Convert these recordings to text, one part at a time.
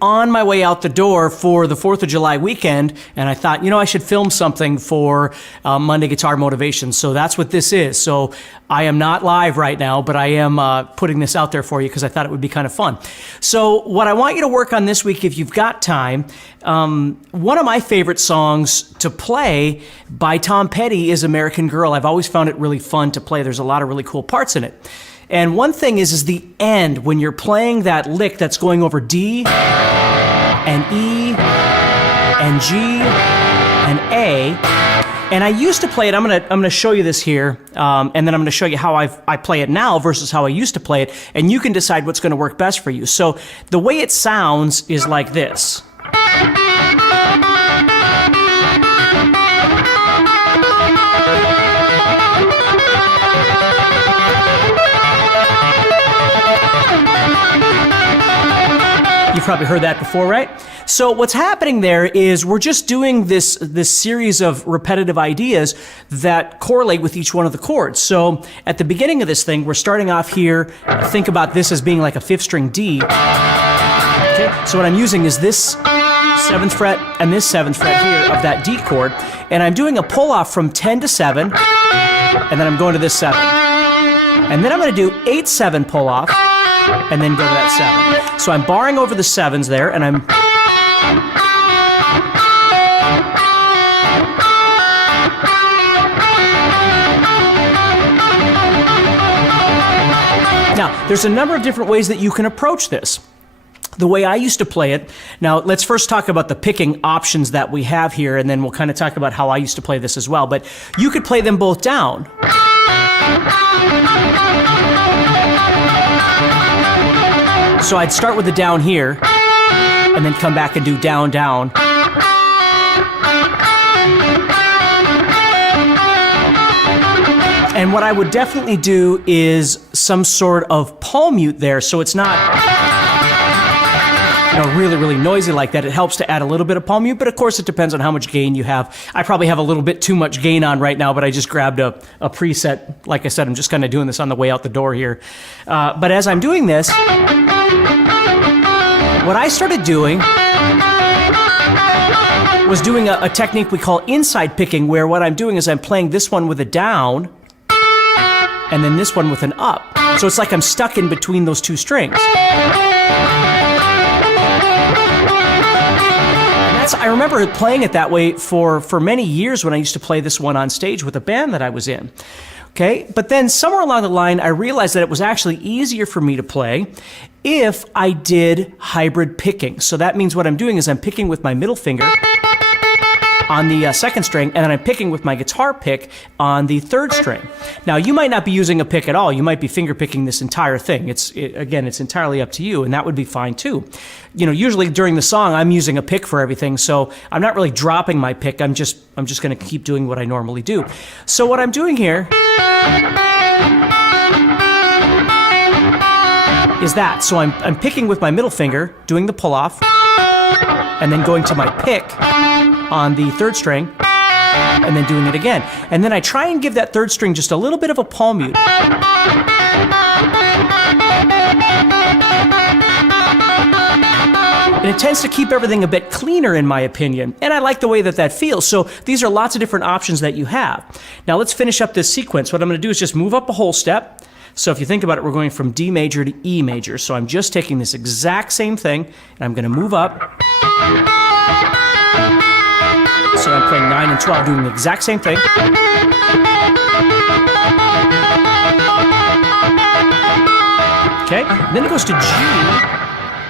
on my way out the door for the 4th of July weekend, and I thought, I should film something for Monday Guitar Motivation. So that's what this is. So I am not live right now, but I am putting this out there for you because I thought it would be kind of fun. So what I want you to work on this week, if you've got time, one of my favorite songs to play by Tom Petty is American Girl. I've always found it really fun to play. There's a lot of really cool parts in it. And one thing is the end, when you're playing that lick that's going over D and E and G and A. And I used to play it. I'm gonna show you this here, and then I'm gonna show you how I play it now versus how I used to play it, and you can decide what's gonna work best for you. So the way it sounds is like this. You've probably heard that before, right? So what's happening there is we're just doing this series of repetitive ideas that correlate with each one of the chords. So at the beginning of this thing, we're starting off here. Think about this as being like a 5th string D. Okay? So what I'm using is this 7th fret and this 7th fret here of that D chord. And I'm doing a pull off from 10 to 7, and then I'm going to this 7. And then I'm going to do 8-7 pull off, and then go to that 7. So I'm barring over the 7s there, and I'm... Now, there's a number of different ways that you can approach this. The way I used to play it, now let's first talk about the picking options that we have here, and then we'll kind of talk about how I used to play this as well. But you could play them both down. So I'd start with the down here, and then come back and do down, down. And what I would definitely do is some sort of palm mute there, so it's not really, really noisy like that. It helps to add a little bit of palm mute, but of course it depends on how much gain you have. I probably have a little bit too much gain on right now, but I just grabbed a preset. Like I said, I'm just kind of doing this on the way out the door here. But as I'm doing this, what I started doing was doing a technique we call inside picking, where what I'm doing is I'm playing this one with a down, and then this one with an up. So it's like I'm stuck in between those two strings. I remember playing it that way for many years when I used to play this one on stage with a band that I was in. Okay, but then somewhere along the line, I realized that it was actually easier for me to play if I did hybrid picking. So that means what I'm doing is I'm picking with my middle finger on the 2nd string, and then I'm picking with my guitar pick on the 3rd string. Now, you might not be using a pick at all. You might be finger picking this entire thing. Again, it's entirely up to you, and that would be fine too. Usually during the song, I'm using a pick for everything, so I'm not really dropping my pick. I'm just going to keep doing what I normally do. So what I'm doing here is that. So I'm picking with my middle finger, doing the pull off, and then going to my pick on the 3rd string, and then doing it again. And then I try and give that 3rd string just a little bit of a palm mute. And it tends to keep everything a bit cleaner, in my opinion. And I like the way that feels. So these are lots of different options that you have. Now let's finish up this sequence. What I'm going to do is just move up a whole step. So if you think about it, we're going from D major to E major. So I'm just taking this exact same thing, and I'm going to move up. So I'm playing 9 and 12, doing the exact same thing. Okay, and then it goes to G,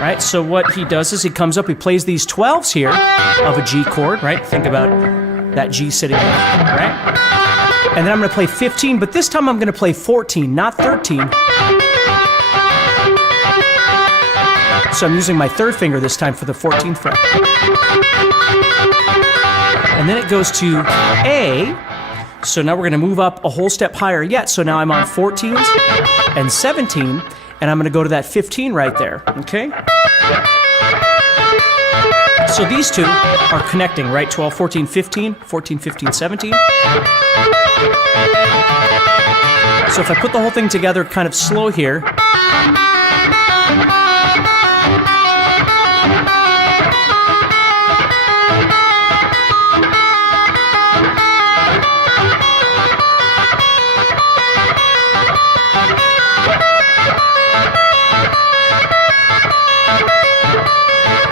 right? So what he does is he comes up, he plays these 12s here of a G chord, right? Think about that G sitting there, right? And then I'm going to play 15, but this time I'm going to play 14, not 13. So I'm using my 3rd finger this time for the 14th fret. And then it goes to A. So now we're going to move up a whole step higher yet. So now I'm on 14s and 17, and I'm going to go to that 15 right there, okay? So these two are connecting, right? 12, 14, 15, 14, 15, 17. So if I put the whole thing together kind of slow here,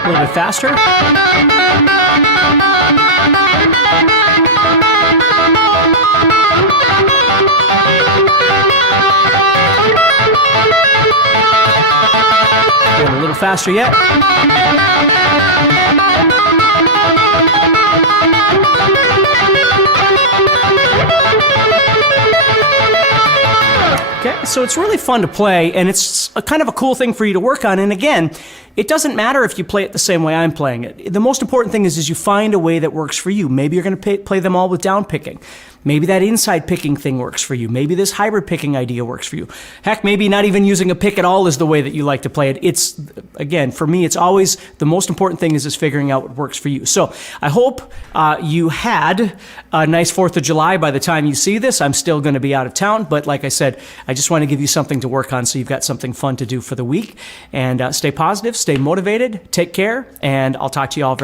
A little bit faster. Going a little faster yet. Okay, so it's really fun to play, and it's a kind of a cool thing for you to work on. And again, it doesn't matter if you play it the same way I'm playing it. The most important thing is you find a way that works for you. Maybe you're going to play them all with down picking. Maybe that inside picking thing works for you. Maybe this hybrid picking idea works for you. Heck, maybe not even using a pick at all is the way that you like to play it. It's, again, for me, it's always the most important thing is figuring out what works for you. So I hope you had a nice 4th of July by the time you see this. I'm still going to be out of town, but like I said, I just want to give you something to work on so you've got something fun to do for the week. And stay positive, stay motivated, take care, and I'll talk to you all very